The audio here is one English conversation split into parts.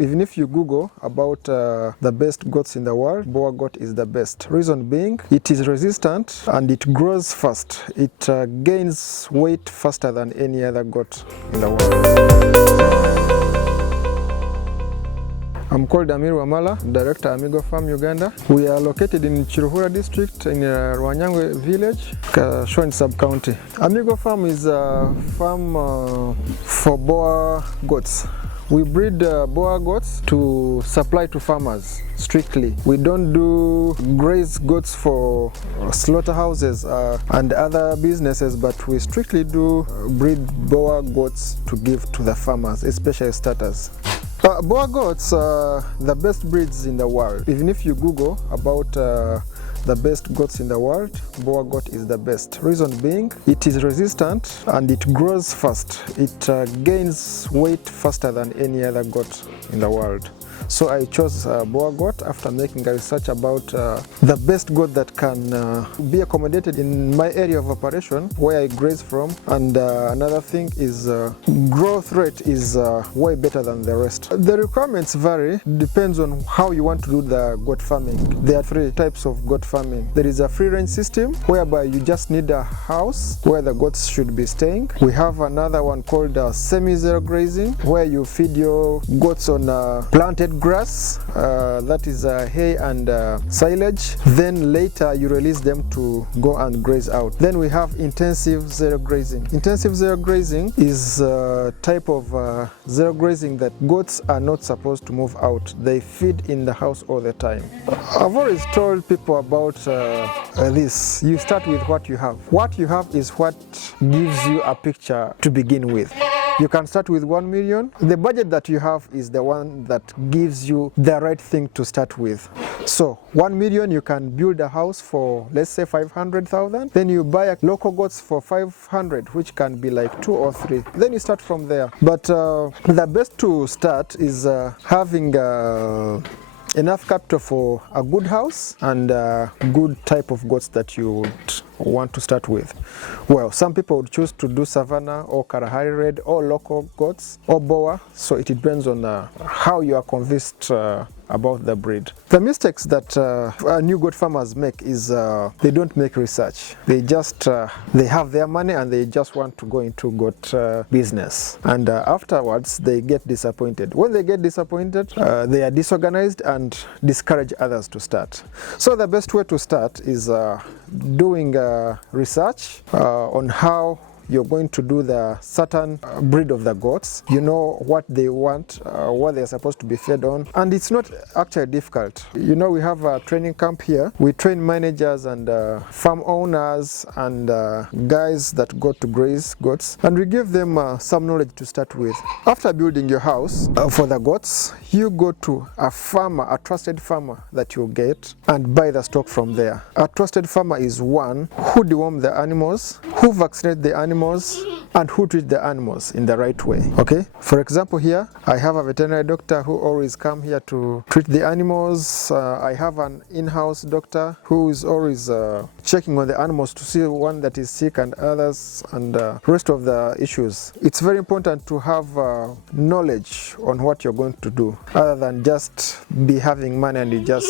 Even if you Google about the best goats in the world, Boer goat is the best. Reason being, it is resistant and it grows fast. It gains weight faster than any other goat in the world. I'm called Amigo Farm, Director Amigo Farm, Uganda. We are located in Chiruhura district in Rwanyangwe village, Shwani sub-county. Amigo Farm is a farm for Boer goats. We breed Boer goats to supply to farmers strictly. We don't do graze goats for slaughterhouses and other businesses, but we strictly do breed Boer goats to give to the farmers, especially starters. Boer goats are the best breeds in the world. Even if you Google about the best goats in the world, Boer goat is the best. Reason being, it is resistant and it grows fast. It gains weight faster than any other goat in the world. So I chose Boer goat after making a research about the best goat that can be accommodated in my area of operation where I graze from. And another thing is growth rate is way better than the rest. The requirements vary, depends on how you want to do the goat farming. There are three types of goat farming. There is a free range system whereby you just need a house where the goats should be staying. We have another one called semi-zero grazing where you feed your goats on planted grass, that is hay and silage. Then later you release them to go and graze out. Then we have intensive zero grazing. Intensive zero grazing is a type of zero grazing that goats are not supposed to move out. They feed in the house all the time. I've always told people about this. You start with what you have. What you have is what gives you a picture to begin with. You can start with 1 million. The budget that you have is the one that gives you the right thing to start with. So 1 million, you can build a house for, let's say, 500,000. Then you buy local goats for 500, which can be like 2 or 3. Then you start from there. But the best to start is having enough capital for a good house and a good type of goats that you would want to start with. Well, some people would choose to do Savannah or Kalahari Red or local goats or Boer, so it depends on how you are convinced about the breed. The mistakes that new goat farmers make is they don't make research. They just they have their money and they just want to go into goat business, and afterwards they get disappointed. When they get disappointed, they are disorganized and discourage others to start. So the best way to start is doing research on how you're going to do the certain breed of the goats. You know what they want, what they're supposed to be fed on, and it's not actually difficult. You know, we have a training camp here. We train managers and farm owners and guys that go to graze goats, and we give them some knowledge to start with. After building your house for the goats, you go to a farmer, a trusted farmer that you get, and buy the stock from there. A trusted farmer is one who deworm the animals, who vaccinate the animals, and who treat the animals in the right way. Okay, for example, here I have a veterinary doctor who always come here to treat the animals. I have an in-house doctor who is always checking on the animals to see one that is sick and others and rest of the issues. It's very important to have knowledge on what you're going to do, other than just be having money and you just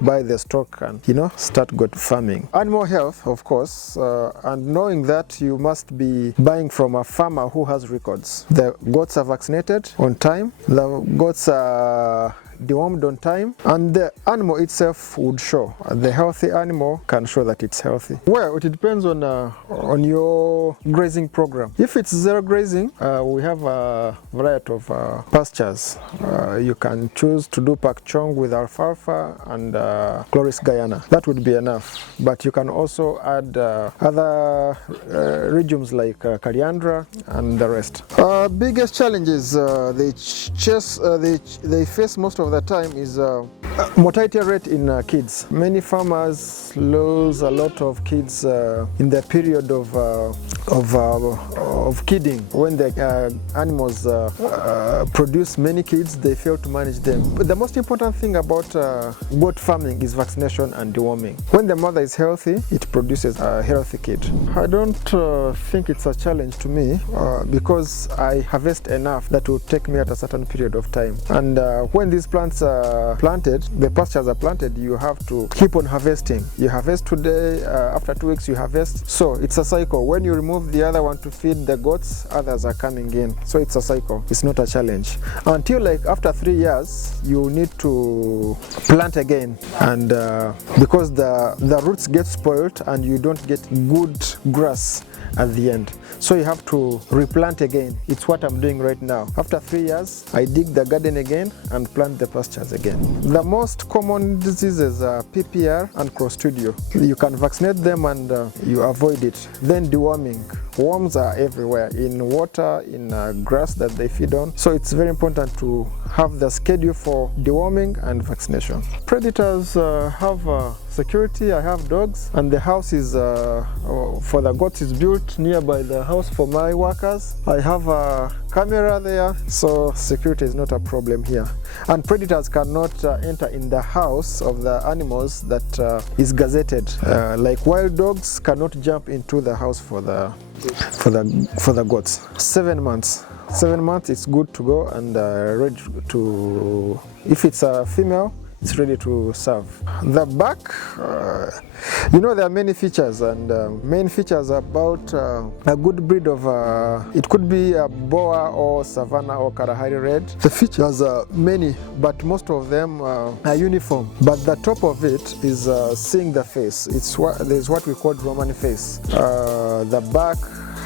buy the stock and, you know, start goat farming. Animal health, of course, and knowing that you must be buying from a farmer who has records. The goats are vaccinated on time, the goats are dewormed on time, and the animal itself would show. The healthy animal can show that it's healthy. Well, it depends on your grazing program. If it's zero grazing, we have a variety of pastures. You can choose to do pak chong with alfalfa and Chloris Guyana. That would be enough. But you can also add other regions like Coriandra and the rest. Biggest challenges they face most of the time is Mortality rate in kids. Many farmers lose a lot of kids in the period of kidding. When the animals produce many kids, they fail to manage them. But the most important thing about goat farming is vaccination and deworming. When the mother is healthy, it produces a healthy kid. I don't think it's a challenge to me because I harvest enough that will take me at a certain period of time. And when these plants are planted, the pastures are planted, you have to keep on harvesting. You harvest today, after 2 weeks you harvest. So it's a cycle. When you remove the other one to feed the goats, others are coming in. So it's a cycle. It's not a challenge. Until like after 3 years, you need to plant again. And because the roots get spoiled and you don't get good grass at the end. So you have to replant again. It's what I'm doing right now. After 3 years, I dig the garden again and plant the pastures again. The most common diseases are PPR and Clostridium. You can vaccinate them and you avoid it. Then deworming. Worms are everywhere, in water, in grass that they feed on. So it's very important to have the schedule for deworming and vaccination. Predators have security. I have dogs, and the house is for the goats is built nearby the house for my workers. I have a camera there, so security is not a problem here. And predators cannot enter in the house of the animals that is gazetted. Like wild dogs cannot jump into the house for the goats. 7 months. 7 months, it's good to go and ready to. If it's a female, it's ready to serve. The back, there are many features, and main features about a good breed of, it could be a Boer or Savannah or Kalahari Red. The features are many, but most of them are uniform. But the top of it is seeing the face. There's what we call Roman face. The back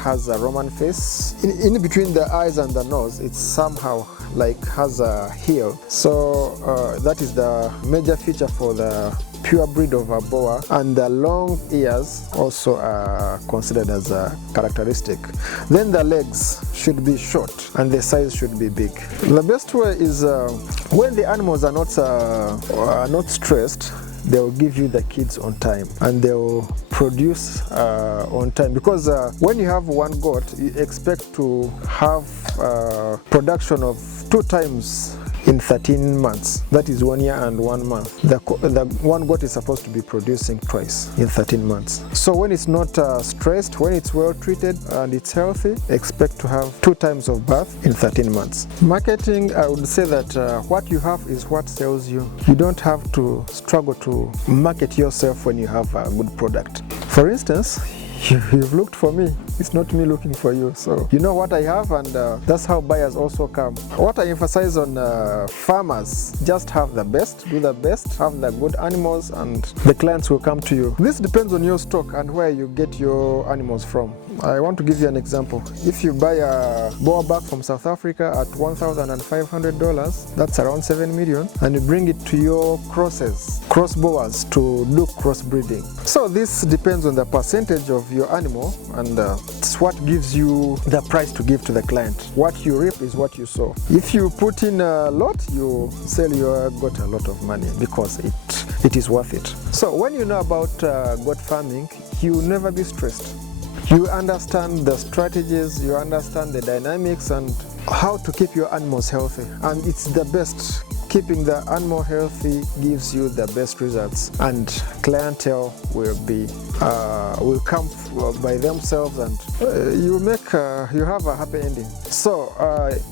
has a Roman face. In between the eyes and the nose, it's somehow like has a heel. So that is the major feature for the pure breed of a Boer, and the long ears also are considered as a characteristic. Then the legs should be short and the size should be big. The best way is when the animals are not stressed, they will give you the kids on time and they will produce on time, because when you have one goat, you expect to have production of 2 times in 13 months. That is 1 year and 1 month. The one goat is supposed to be producing twice in 13 months. So when it's not stressed, when it's well treated and it's healthy, expect to have 2 times of birth in 13 months. Marketing, I would say that what you have is what sells you. You don't have to struggle to market yourself when you have a good product. For instance, you've looked for me. It's not me looking for you. So you know what I have, and that's how buyers also come. What I emphasize on farmers, just have the best, do the best, have the good animals, and the clients will come to you. This depends on your stock and where you get your animals from. I want to give you an example. If you buy a Boer buck from South Africa at $1,500, that's around 7 million, and you bring it to your cross Boers to do crossbreeding. So this depends on the percentage of your animal, and it's what gives you the price to give to the client. What you reap is what you sow. If you put in a lot, you sell, you got a lot of money because it is worth it. So when you know about goat farming, you will never be stressed. You understand the strategies, you understand the dynamics and how to keep your animals healthy. And it's the best. Keeping the animal healthy gives you the best results, and clientele will come by themselves, and you have a happy ending. So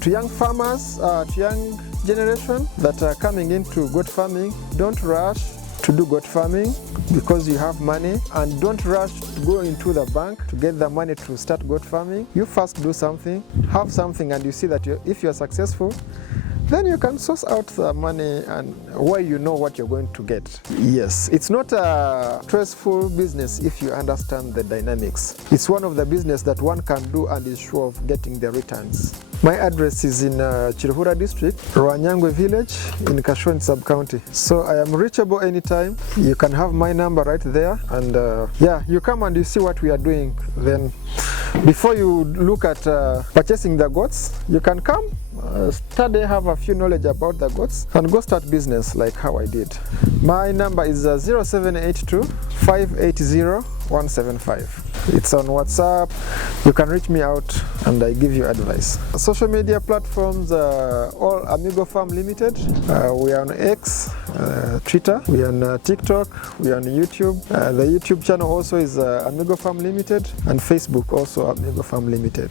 to young farmers, to young generation that are coming into goat farming, don't rush to do goat farming because you have money, and don't rush to go into the bank to get the money to start goat farming. You first do something, have something, and you see that if you're successful, then you can source out the money and where you know what you're going to get. Yes, it's not a stressful business if you understand the dynamics. It's one of the business that one can do and is sure of getting the returns. My address is in Chirhura district, Rwanyangwe village in Kashwani sub-county. So I am reachable anytime. You can have my number right there, and yeah, you come and you see what we are doing, then Before you look at purchasing the goats, you can come, study, have a few knowledge about the goats, and go start business like how I did. My number is 0782 580 175. It's on WhatsApp. You can reach me out and I give you advice. Social media platforms are all Amigo Farm Limited. We are on X, Twitter, we are on TikTok, we are on YouTube. The YouTube channel also is Amigo Farm Limited, and Facebook also Amigo Farm Limited.